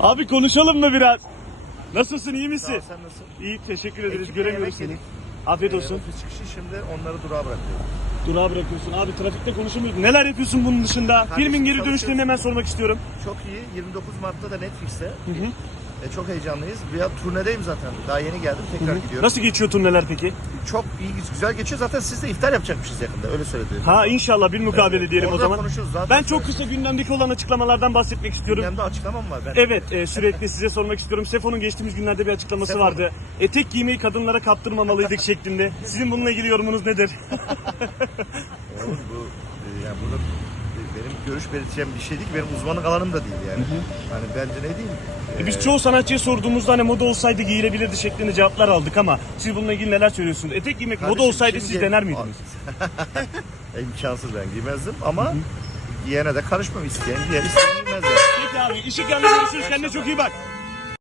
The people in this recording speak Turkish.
Abi konuşalım mı biraz? Nasılsın iyi Sağ misin? ol, sen nasılsın? İyi teşekkür ederiz. Ekiple Göremiyoruz yemek seni. yedik. Afiyet Ee, olsun. ofis çıkışı şimdi onları durağa bırakıyorum. Durağa bırakıyorsun. Abi trafikte konuşamıyoruz. Neler yapıyorsun bunun dışında? Filmin geri çalışıyoruz. dönüşlerini hemen sormak istiyorum. Çok iyi. 29 Mart'ta da Netflix'te. Hı hı. E, çok heyecanlıyız. Bir ya, turnedeyim zaten. Daha yeni geldim. Tekrar gidiyorum. Nasıl geçiyor turneler peki? Çok iyi, güzel geçiyor. Zaten siz de iftar yapacakmışız yakında. Öyle söyledi. Ha inşallah bir mukabele diyelim o Orada zaman. konuşuruz zaten. Ben çok kısa gündemdeki olan açıklamalardan bahsetmek istiyorum. Hem de açıklamam var. Ben Evet e, sürekli size sormak istiyorum. Sefo'nun geçtiğimiz günlerde bir açıklaması Sefo'nun. vardı. Etek giymeyi kadınlara kaptırmamalıydık şeklinde. Sizin bununla ilgili yorumunuz nedir? Oğlum bu e, yani burada benim görüş belirteceğim bir şey değil ki. Benim uzmanlık alanım da değil yani. Hani bence ne diyeyim? E, Biz çoğu sanatçıya sorduğumuzda hani moda olsaydı giyilebilirdi şeklinde cevaplar aldık ama siz bununla ilgili neler söylüyorsunuz? Etek giymek moda Kardeşim, olsaydı şimdi- siz dener miydiniz? İmkansız ben giymezdim ama giyene de karışmam isteyen giyer isteyen giymez yani. Peki abi ışık yanında görüşürüz. Kendine çok iyi bak.